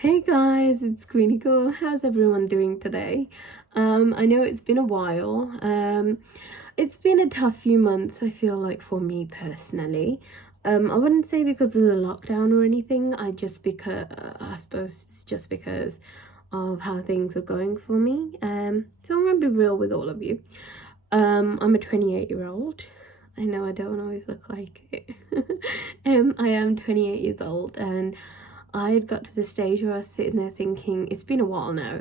Hey guys, it's Queenie. Kaur. How's everyone doing today? I know it's been a while. It's been a tough few months, I feel like, for me personally. I wouldn't say because of the lockdown or anything. I suppose it's just because of how things are going for me. So I'm gonna be real with all of you. I'm a 28-year-old. I know I don't always look like it. I am 28 years old, and I had got to the stage where I was sitting there thinking, it's been a while now.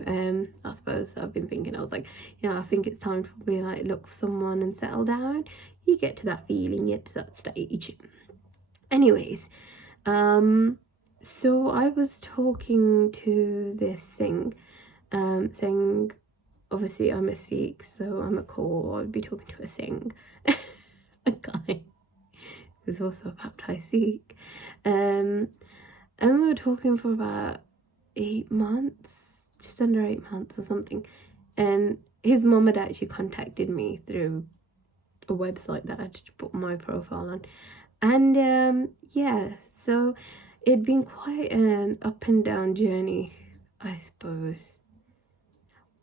I suppose I've been thinking, I was like, I think it's time for me to like look for someone and settle down. You get to that feeling, you get to that stage. Anyways, so I was talking to this thing, saying, obviously I'm a Sikh, so I'm a Kaur. I'd be talking to a Singh, a guy who's also a baptized Sikh. And we were talking for about 8 months, just under 8 months or something. And his mum had actually contacted me through a website that I had to put my profile on. And yeah, so it'd been quite an up and down journey, I suppose.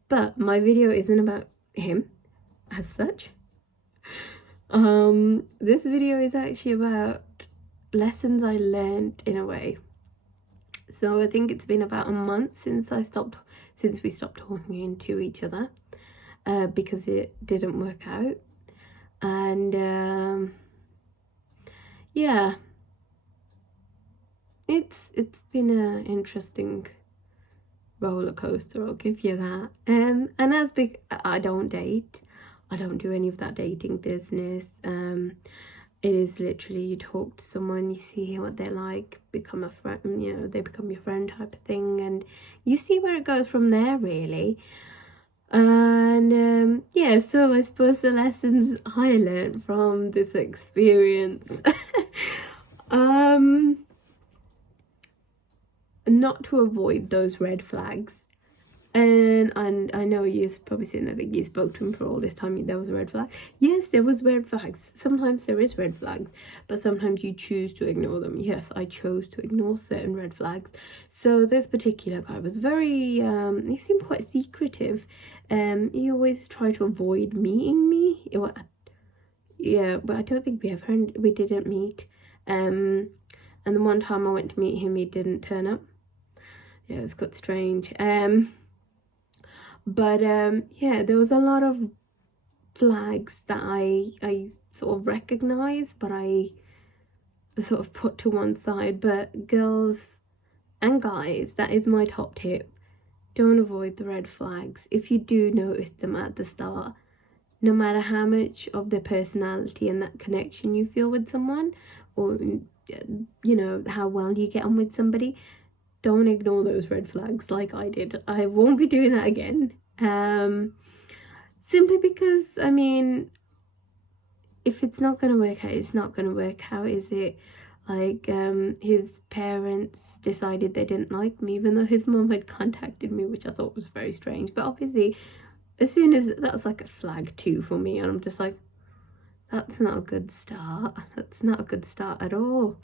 But my video isn't about him as such. This video is actually about lessons I learned in a way. So I think it's been about a month since we stopped talking to each other, because it didn't work out. And yeah, it's been an interesting roller coaster, I'll give you that. And I don't date. I don't do any of that dating business. It is literally, you talk to someone, you see what they're like, become a friend, they become your friend type of thing, and you see where it goes from there, really. And yeah, so I suppose the lessons I learned from this experience, not to avoid those red flags. And I know you've probably seen, I think you spoke to him for all this time, there was a red flag. Yes, there was red flags. Sometimes there is red flags, but sometimes you choose to ignore them. Yes, I chose to ignore certain red flags. So this particular guy was very, he seemed quite secretive. He always tried to avoid meeting me. Yeah, but I don't think we didn't meet. And the one time I went to meet him, he didn't turn up. Yeah, it was quite strange. But yeah, there was a lot of flags that I sort of recognize, but I sort of put to one side. But girls and guys, that is my top tip. Don't avoid the red flags. If you do notice them at the start, no matter how much of their personality and that connection you feel with someone, or how well you get on with somebody, don't ignore those red flags like I did. I won't be doing that again. Simply because, I mean, if it's not going to work out, it's not going to work out, is it? Like, his parents decided they didn't like me, even though his mum had contacted me, which I thought was very strange. But obviously, as soon as that's like a flag too for me, and I'm just like, that's not a good start. That's not a good start at all.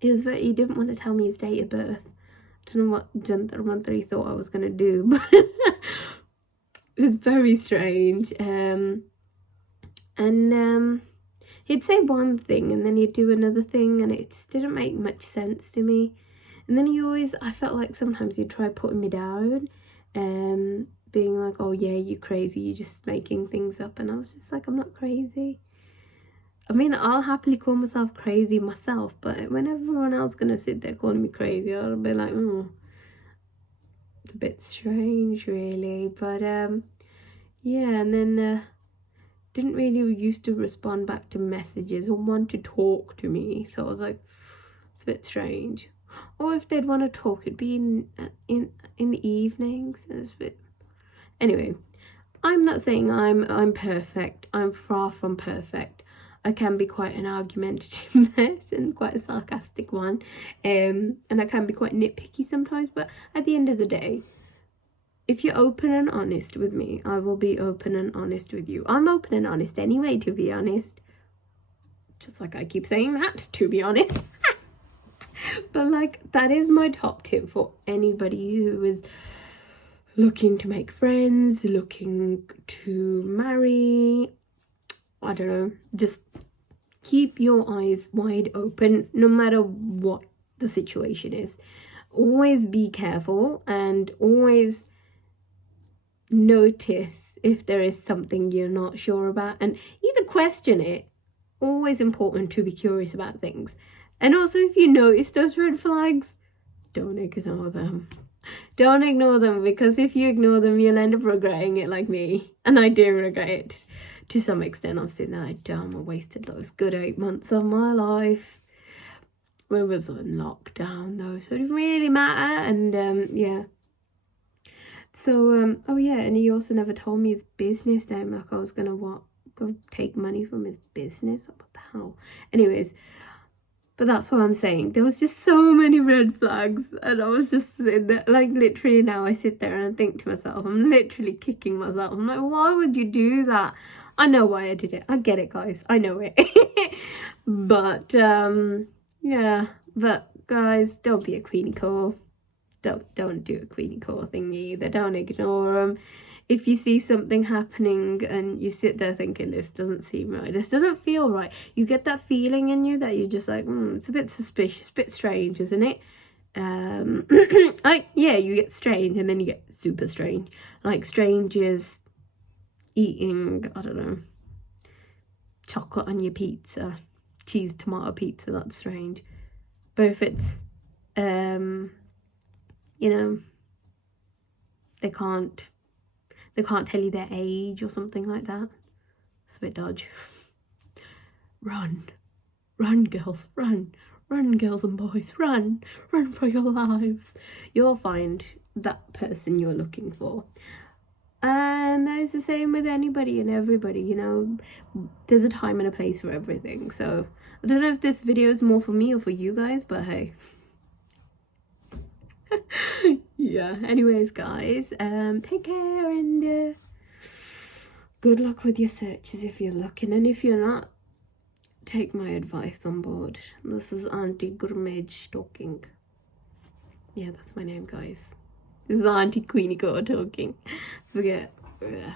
He didn't want to tell me his date of birth. I don't know what Jantar Mantri thought I was going to do, but it was very strange. And he'd say one thing and then he'd do another thing, and it just didn't make much sense to me. And then I felt like sometimes he'd try putting me down, being like, oh yeah, you're crazy, you're just making things up. And I was just like, I'm not crazy. I mean, I'll happily call myself crazy myself, but when everyone else gonna sit there calling me crazy, I'll be like, it's a bit strange, really. But yeah, and then didn't really used to respond back to messages or want to talk to me. So I was like, it's a bit strange. Or if they'd want to talk, it'd be in the evenings. It's a bit. Anyway, I'm not saying I'm perfect. I'm far from perfect. I can be quite an argumentative person, quite a sarcastic one, and I can be quite nitpicky sometimes, but at the end of the day, if you're open and honest with me, I will be open and honest with you. I'm open and honest anyway, to be honest. Just like I keep saying that, to be honest. But like, that is my top tip for anybody who is looking to make friends, looking to marry. I don't know, just keep your eyes wide open no matter what the situation is. Always be careful and always notice if there is something you're not sure about, and either question it. Always important to be curious about things. And also, if you notice those red flags, don't ignore them. Don't ignore them, because if you ignore them, you'll end up regretting it like me. And I do regret it to some extent. I've seen that I wasted those good 8 months of my life. We was on lockdown though, so it didn't really matter. And yeah. So oh yeah, and he also never told me his business name. Like, I was gonna go take money from his business. What the hell? Anyways, but that's what I'm saying. There was just so many red flags, and I was just sitting there, like, literally now I sit there and I think to myself, I'm literally kicking myself. I'm like, why would you do that? I know why I did it. I get it, guys. I know it. But yeah. But guys, don't be a Queenie Kaur. Don't do a Queenie Kaur thing either. Don't ignore them. If you see something happening and you sit there thinking, this doesn't seem right, this doesn't feel right, you get that feeling in you that you're just like, it's a bit suspicious, a bit strange, isn't it? Like, yeah, you get strange and then you get super strange. Like, strange is eating, I don't know, chocolate on your pizza, cheese tomato pizza, that's strange. But if it's, you know, they can't tell you their age or something like that, it's a bit dodgy. Run girls, run girls and boys, run for your lives. You'll find that person you're looking for. And that is the same with anybody and everybody, you know. There's a time and a place for everything. So I don't know if this video is more for me or for you guys, but hey. Yeah, anyways, guys, take care, and good luck with your searches if you're looking, and if you're not, take my advice on board. This is Auntie Gourmet talking. Yeah, that's my name, guys. This is Auntie Queenie Kaur talking. Forget. Yeah.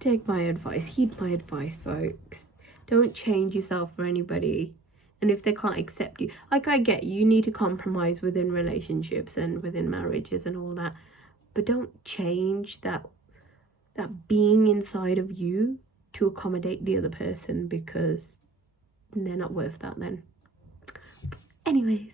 Take my advice. Heed my advice, folks. Don't change yourself for anybody. And if they can't accept you, like, I get you need to compromise within relationships and within marriages and all that, but don't change that being inside of you to accommodate the other person, because they're not worth that then. Anyways,